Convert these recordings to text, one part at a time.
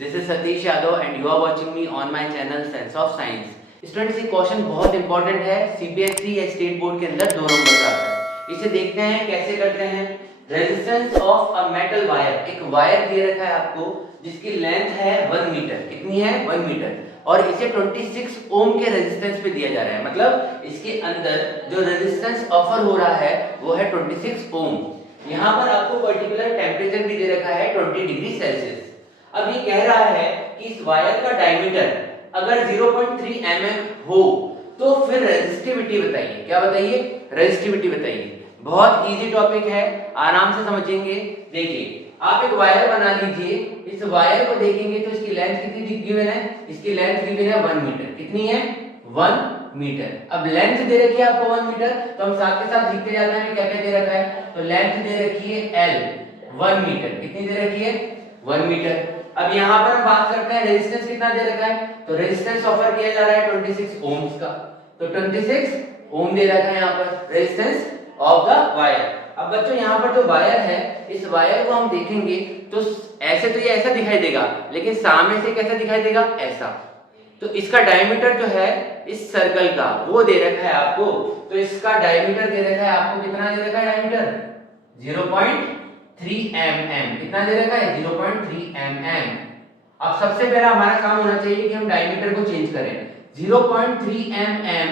This is Satish Yadav and you are watching me on my channel Sense of Science. Students, ये question बहुत important है, CBSE या state board के अंदर 2 number का आता है। इसे देखते हैं कैसे करते हैं। Resistance of a metal wire, एक वायर दे रखा है आपको जिसकी लेंथ है 1 मीटर। कितनी है? 1 मीटर। और इसे 26 ओम के रेजिस्टेंस पे दिया जा रहा है, मतलब इसके अंदर जो रेजिस्टेंस ऑफर हो रहा है वो है 26 ओम। यहाँ पर आपको पर्टिकुलर टेम्परेचर भी दे रखा है 20 डिग्री सेल्सियस। अब ये कह रहा है कि इस वायर का डायमीटर अगर 0.3 mm हो तो फिर रेजिस्टिविटी बताइए। क्या बताइए? रेजिस्टिविटी बताइए। बहुत इजी टॉपिक है, आराम से समझेंगे। देखिए, आप एक वायर बना लीजिए, इस वायर को देखेंगे तो इसकी लेंथ कितनी गिवन है? इसकी लेंथ गिवन है 1 मीटर। कितनी है? 1 मीटर। अब लेंथ दे रखी है आपको 1 मीटर, तो हम साथ के साथ लिखते जाते हैं क्या क्या दे रखा है। तो लेंथ दे रखी है L, 1 मीटर। कितनी दे रखी है? 1 मीटर। अब यहाँ पर हम बात करते हैं रेजिस्टेंस कितना दे रखा है। तो रेजिस्टेंस ऑफर किया जा रहा है 26 ओम्स का, तो 26 ओम दे रखा है यहाँ पर रेजिस्टेंस ऑफ द वायर। अब बच्चों यहाँ पर जो वायर है, इस वायर को हम देखेंगे तो ऐसे तो ये ऐसा दिखाई देगा, लेकिन सामने से कैसा दिखाई देगा? ऐसा। तो इसका डायमीटर जो है इस सर्कल का वो दे रखा है आपको। तो इसका डायमीटर दे रखा है आपको, कितना दे रखा है डायमीटर? 0.3 mm। कितना दे रखा है? 0.3 mm। अब सबसे पहला हमारा काम होना चाहिए कि हम डायमीटर को चेंज करें। 0.3 mm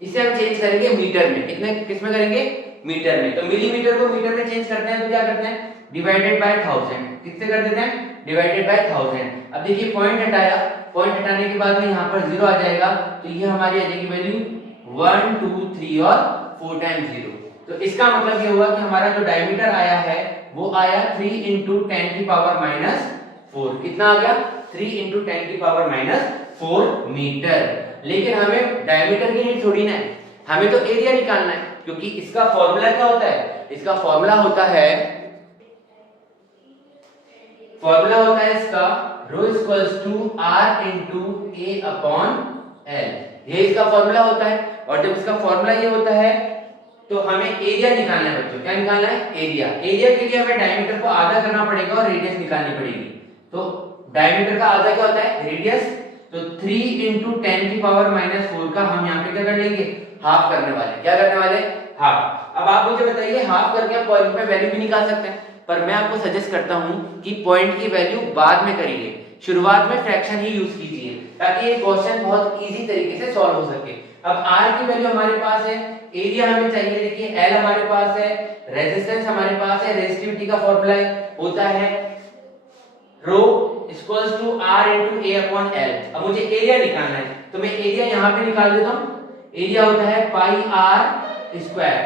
इसे हम चेंज करेंगे मीटर में। कितने किसमें करेंगे? मीटर में। तो मिलीमीटर को मीटर में चेंज करते हैं तो क्या करते हैं? Divided by 1000। किससे कर देते हैं? Divided by 1000। अब देखिए, पॉइंट हटाया, पॉइंट हटाने के बाद में यहाँ पर 0 आ जाएगा, तो ये हमारी आ जाएगी वैल्यू 1 2 3 और 4 टाइम्स 0। तो इसका मतलब ये हुआ कि हमारा जो डायमीटर आया है वो आया 3 × 10⁻⁴। कितना आ गया? 3 × 10⁻⁴ मीटर। लेकिन हमें डायमीटर की नीड थोड़ी ना है, हमें तो एरिया निकालना है, क्योंकि इसका फॉर्मूला क्या होता है? इसका फॉर्मूला होता है इसका ρ = r × a/L। ये इसका फॉर्मूला होता है। और जब इसका फॉर्मूला ये होता है तो हमें एरिया निकालना है बच्चों। क्या निकालना है? एरिया। एरिया के लिए हमें डायमीटर को आधा करना पड़ेगा और रेडियस निकालनी पड़ेगी। तो डायमीटर का आधा क्या होता है? रेडियस। तो 3 × 10⁻⁴ का हम यहाँ पे क्या कर लेंगे? हाफ करने वाले। क्या करने वाले? हाफ। अब आप मुझे बताइए, हाफ करके आप पॉइंट पे वैल्यू भी निकाल सकते हैं, पर मैं आपको सजेस्ट करता हूं कि पॉइंट की वैल्यू बाद में करिए, शुरुआत में फ्रैक्शन ही यूज कीजिए, ताकि ये क्वेश्चन बहुत इजी तरीके से सॉल्व हो सके। अब r की वैल्यू हमारे पास है, एरिया हमें चाहिए। देखिए, L हमारे पास है, रेजिस्टेंस हमारे पास है, रेजिस्टिविटी का फॉर्मूला होता है ρ = r × a/L। अब मुझे एरिया निकालना है, तो मैं एरिया यहाँ पे निकाल देता हूँ। एरिया होता है πr²।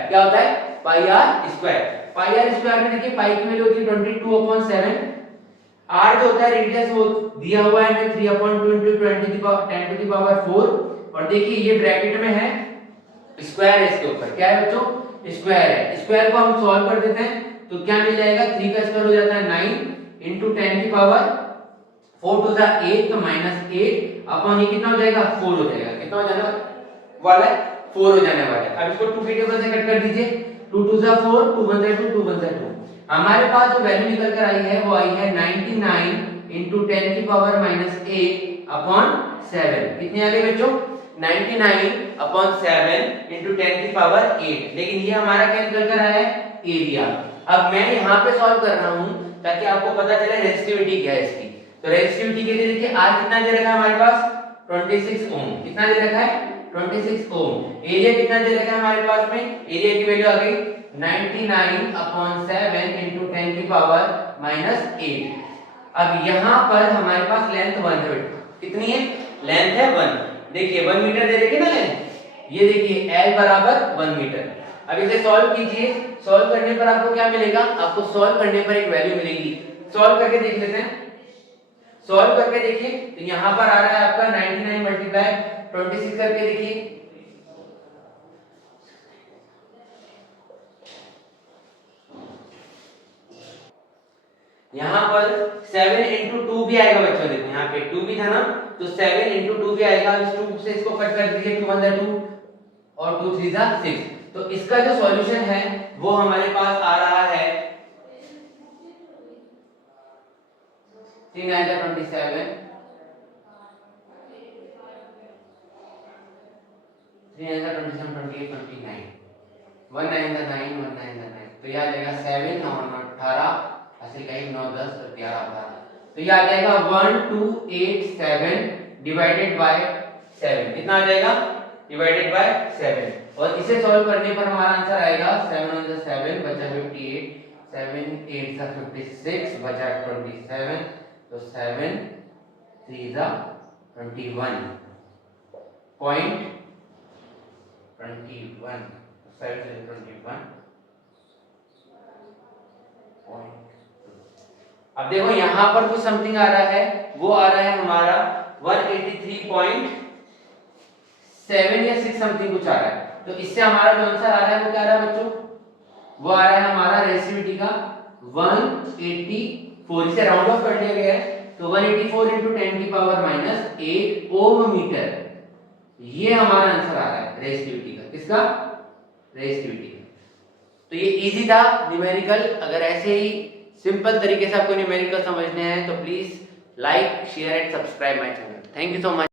क्या होता है? πr²। πr² में देखिए, पाई की वैल्यू होती है 22/7। r जो होता है रेडियस, वो दिया हुआ है 3/2 × 10⁴। और देखिए, ये ब्रैकेट में है, स्क्वायर है इसके ऊपर। क्या है बच्चों? स्क्वायर है। स्क्वायर को हम सॉल्व कर देते हैं तो क्या मिल जाएगा? 3 का स्क्वायर हो जाता है 9 × 10⁴ to the 8, तो -8 अपन ये कितना हो जाएगा? 4 हो जाएगा। कितना हो जाने वाला है? 4 हो जाने वाला है। अब इसको 2 के टेबल से कट कर दीजिए। 2 2 जा 4, 2 1 जा 2, 2 1 जा 2। हमारे पास जो वैल्यू निकल कर आई है वो आई है 99 × 10⁻⁸/7। कितनी आ गई बच्चों? 99/7 × 10⁸ लेकिन ये हमारा क्या निकल कर आया है? एरिया। अब मैं यहाँ पे सॉल्व कर रहा हूँ ताकि आपको पता चले रेजिस्टिविटी क्या है इसकी। तो रेजिस्टिविटी के लिए देखिए, r कितना दे रखा है हमारे पास? 26 ओम। कितना दे रखा है? 26 ओम। एरिया कितना दे रखा है हमारे पास में? एरिया की वैल्यू आ गई 99/7 × 10⁻⁸। अब यहाँ पर हमारे पास लेंथ 1 है। कितनी है? लेंथ है 1। देखिए, 1 मीटर दे रखी है ना लेंथ। ये देखिए, L = 1 मीटर। अब इसे सॉल्व कीजिए। सॉल्व करने पर आपको क्या मिलेगा? आपको सॉल्व करने पर एक वैल्यू मिलेगी। सॉल्व करके देख लेते हैं। सॉल्व करके देखिए, तो यहाँ पर आ रहा है आपका 99 × 26 करके देखिए। यहाँ पर 7 × 2 भी आएगा बच्चों। देखो, यहाँ पे 2 भी था ना, तो 7 × 2 भी आएगा। इस 2 से इसको कट कर दीजिए। 2 1 जा 2 और 2 3 जा 6। तो इसका जो सॉल्यूशन है वो हमारे पास आ रहा है 3 9 जा 27, 3 9 जा 27, 28, 29, 1 9 जा 9, 1 9 जा 9, तो ये आ जाएगा 7 9 9 18, ऐसे कहीं 9 10 और 11 12, तो ये आ जाएगा 1287 डिवाइडेड बाय 7, कितना आ जाएगा डिवाइडेड बाय 7, और इसे सॉल्व करने पर हमारा आंसर आएगा 7 1 7 बचा 58, 7 8 56 बचा 27, तो 7 3 21 पॉइंट 21, 7 21 पॉइंट। अब देखो यहां पर कुछ समथिंग आ रहा है, वो आ रहा है हमारा 183.7 या 6 समथिंग कुछ आ रहा है, तो इससे हमारा जो आंसर आ रहा है वो क्या आ रहा है बच्चों, वो आ रहा है हमारा रेसिस्टिविटी का 184, इसे राउंड ऑफ कर दिया गया है, तो 184 × 10⁻⁸ ओम मीटर, ये हमारा आंसर आ रहा है रेसिस्टिविटी का, किसका रेसिस्टिविटी का। तो ये इजी था न्यूमेरिकल, अगर ऐसे ही सिंपल तरीके से आपको न्यूमेरिकल समझने हैं तो please like share and subscribe my channel. Thank you so much.